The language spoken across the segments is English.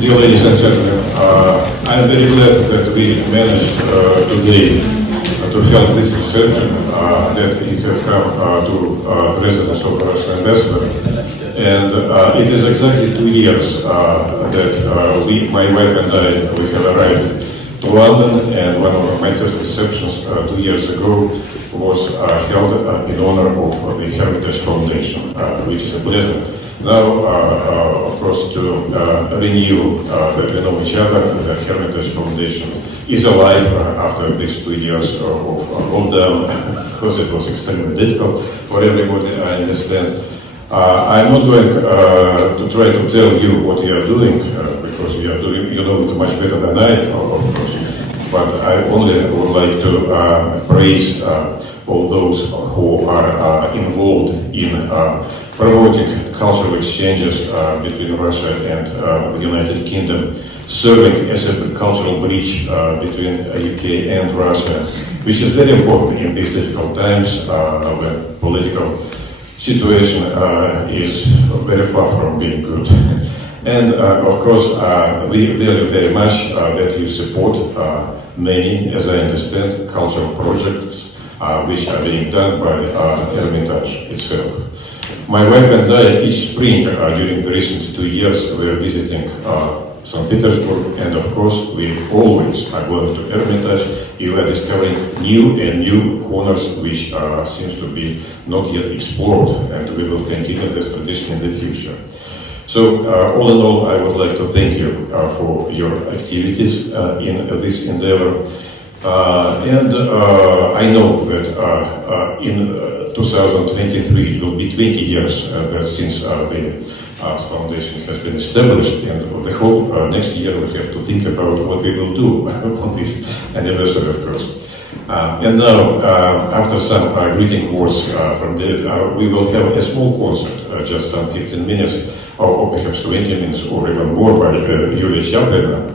Dear ladies and gentlemen, I am very glad that we managed today to hold this reception that we have come to the residence of the Russian ambassador. And it is exactly 2 years that my wife and I, we have arrived to London, and one of my first receptions 2 years ago was held in honor of the Hermitage Foundation, which is a pleasure. Now, of course, to renew that we know each other, that Hermitage Foundation is alive after these 2 years of lockdown, because it was extremely difficult for everybody, I understand. I'm not going to try to tell you what you are doing, because you are doing, you know it much better than I, of course. But I only would like to praise all those who are involved in promoting cultural exchanges between Russia and the United Kingdom, serving as a cultural bridge between UK and Russia, which is very important in these difficult times when political situation is very far from being good. And of course, we value very much that you support many, as I understand, cultural projects which are being done by Hermitage itself. My wife and I, each spring during the recent 2 years, were visiting St. Petersburg, and of course, we always are going to Hermitage. You are discovering new and new corners which seems to be not yet explored, and we will continue this tradition in the future. So, all in all, I would like to thank you for your activities in this endeavor. And I know that in 2023 it will be 20 years since the foundation has been established, and the whole next year we have to think about what we will do on this anniversary, of course. And now, after some greeting words from David, we will have a small concert, just some 15 minutes, or perhaps 20 minutes, or even more, by Yulia Chaplina.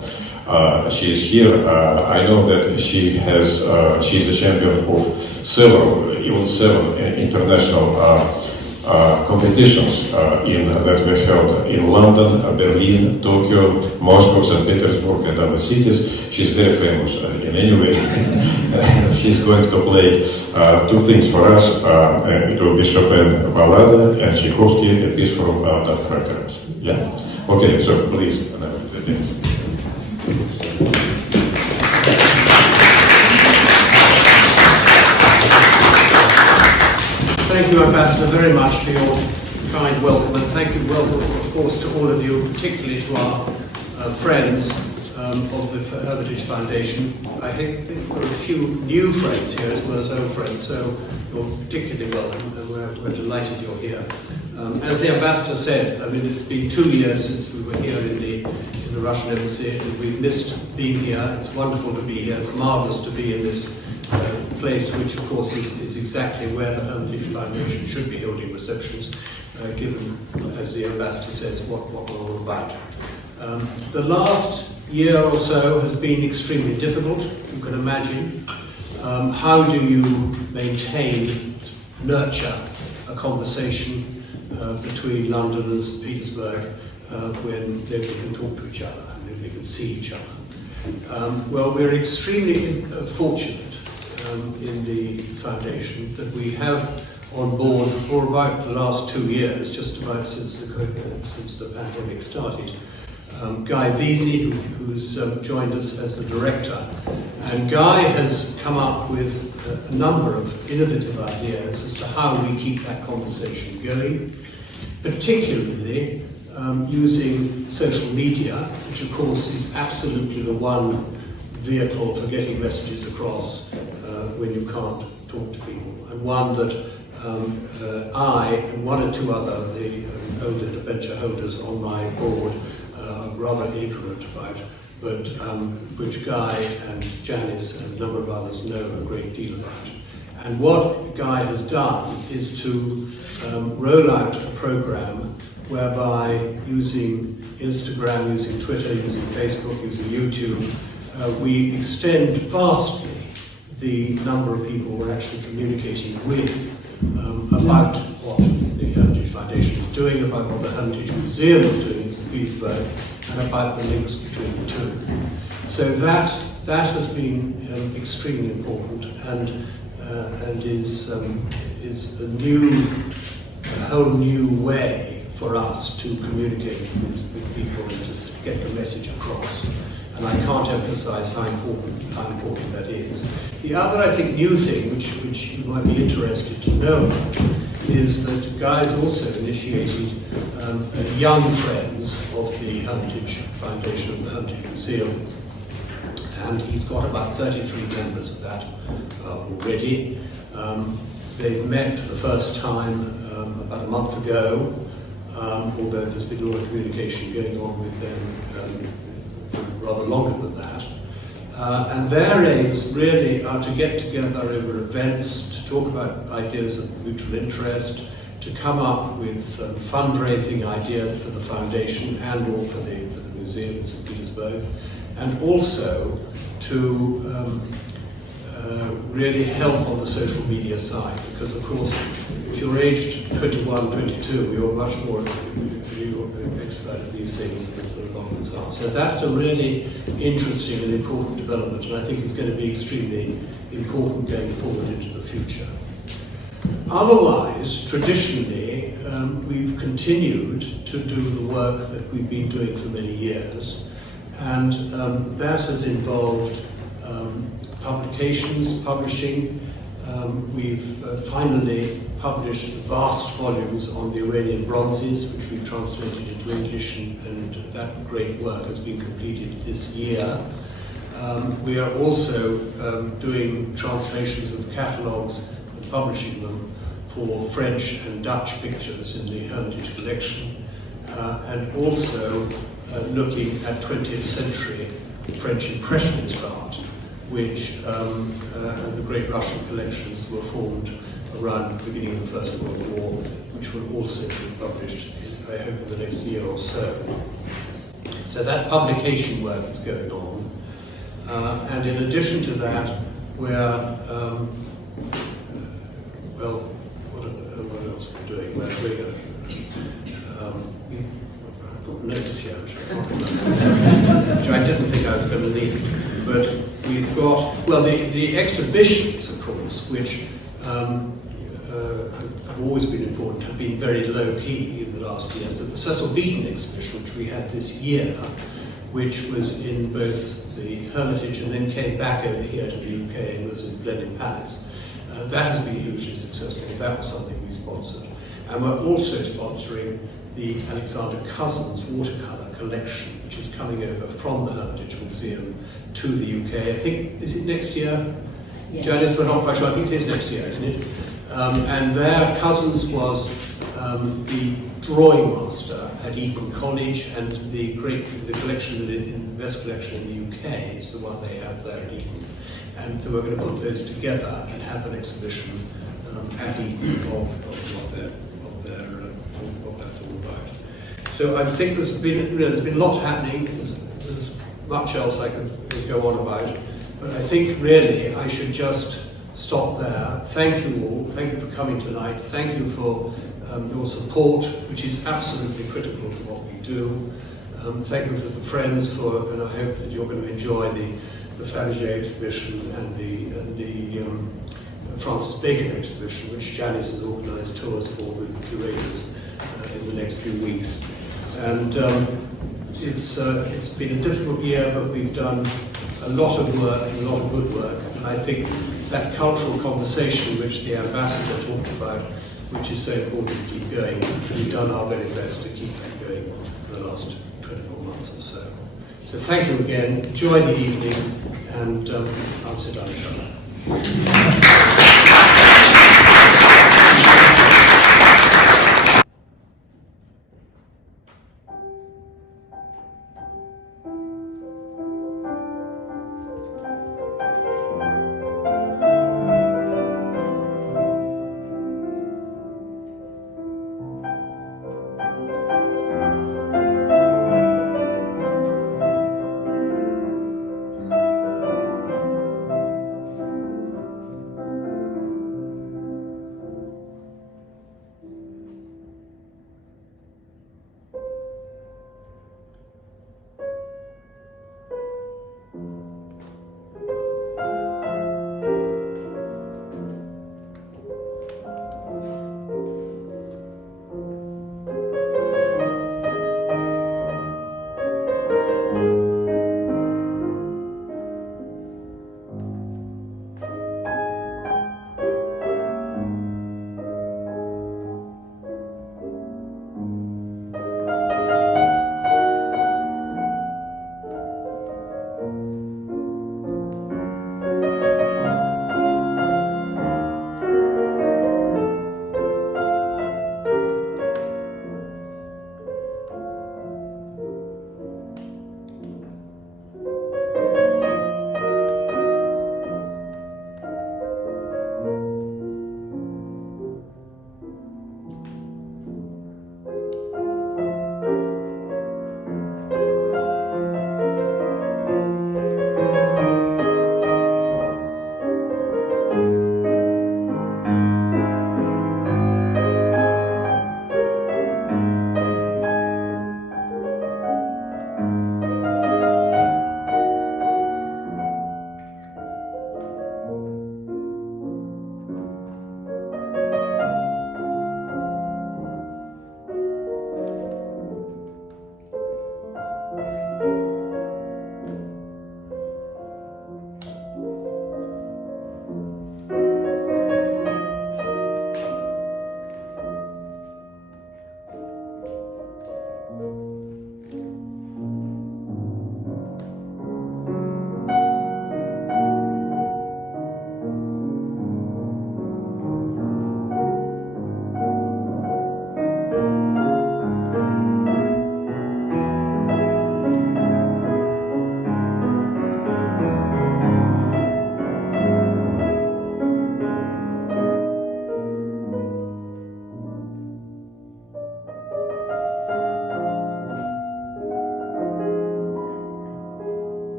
She is here. I know that she is a champion of even seven international competitions that were held in London, Berlin, Tokyo, Moscow, St. Petersburg, and other cities. She's very famous in any way. She's going to play 2 things for us. It will be Chopin Ballada and Tchaikovsky, a piece from Nutcracker. Yeah. Okay. So please. Thank you, Ambassador, very much for your kind welcome, and thank you, welcome, of course, to all of you, particularly to our friends of the Hermitage Foundation. I think there are a few new friends here as well as old friends, so you're particularly welcome, and we're delighted you're here. As the Ambassador said, I mean, it's been 2 years since we were here in the Russian embassy, and we've missed being here. It's wonderful to be here. It's marvellous to be in this place, which of course is exactly where the Hermitage Foundation should be holding receptions, given, as the Ambassador says, what we're all about. The last year or so has been extremely difficult, you can imagine. How do you maintain, nurture a conversation between London and St. Petersburg when they can talk to each other and they can see each other? Well, we're extremely fortunate in the foundation that we have on board for about the last 2 years, just about since the pandemic started, Guy Veazey, who's joined us as the director. And Guy has come up with a number of innovative ideas as to how we keep that conversation going, particularly using social media, which of course is absolutely the one vehicle for getting messages across when you can't talk to people, and one that I and 1 or 2 other of the older debenture holders on my board are rather ignorant about, but which Guy and Janice and a number of others know a great deal about. And what Guy has done is to roll out a program whereby, using Instagram, using Twitter, using Facebook, using YouTube, we extend vastly the number of people we're actually communicating with about what the Hermitage Foundation is doing, about what the Hermitage Museum is doing in St. Petersburg, and about the links between the two. So that has been extremely important, and is a whole new way for us to communicate with people and to get the message across. And I can't emphasize how important that is. The other, I think, new thing, which you might be interested to know, is that Guy's also initiated young friends of the Hermitage Foundation, of the Hermitage Museum, and he's got about 33 members of that already. They've met for the first time about a month ago, although there's been a lot of communication going on with them rather longer than that. And their aims really are to get together over events, to talk about ideas of mutual interest, to come up with fundraising ideas for the foundation and all for the museum in St. Petersburg, and also to really help on the social media side, because of course if you're aged 21, 22, you're much more expert at these things than the others are. So that's a really interesting and important development, and I think it's going to be extremely important going forward into the future. Otherwise, traditionally, we've continued to do the work that we've been doing for many years, and that has involved publications, publishing. We've finally published vast volumes on the Iranian bronzes, which we've translated into English, and that great work has been completed this year. We are also doing translations of catalogues and publishing them for French and Dutch pictures in the Hermitage collection, and also looking at 20th century French Impressionist art, which the great Russian collections were formed around the beginning of the First World War, which will also be published, I hope, in the next year or so. So that publication work is going on. And in addition to that, we're, well, what else are we doing? We're doing I've got notes here, which I didn't think I was going to need. But we've got, well, the exhibitions, of course, which have always been important, have been very low-key in the last year. But the Cecil Beaton exhibition, which we had this year, which was in both the Hermitage and then came back over here to the UK and was in Blenheim Palace, that has been hugely successful. That was something we sponsored. And we're also sponsoring the Alexander Cousins watercolour collection, which is coming over from the Hermitage Museum to the UK. I think, is it next year? Yes. Janice, we're not quite sure. I think it is next year, isn't it? And there, Cousins was the drawing master at Eton College, and the collection, the best collection in the UK is the one they have there at Eton. And so we're going to put those together and have an exhibition at Eton of what that's all about. So I think there's been a lot happening. There's much else I could go on about, but I think really I should just stop there. Thank you all. Thank you for coming tonight. Thank you for your support, which is absolutely critical to what we do. Thank you for the friends and I hope that you're going to enjoy the Fabergé exhibition and the Francis Bacon exhibition, which Janice has organised tours for with the curators in the next few weeks. And it's been a difficult year, but we've done a lot of work, and a lot of good work, and I think that cultural conversation which the ambassador talked about, which is so important to keep going, we've done our very best to keep that going for the last 24 months or so. So thank you again, enjoy the evening, and I'll sit down and shut up.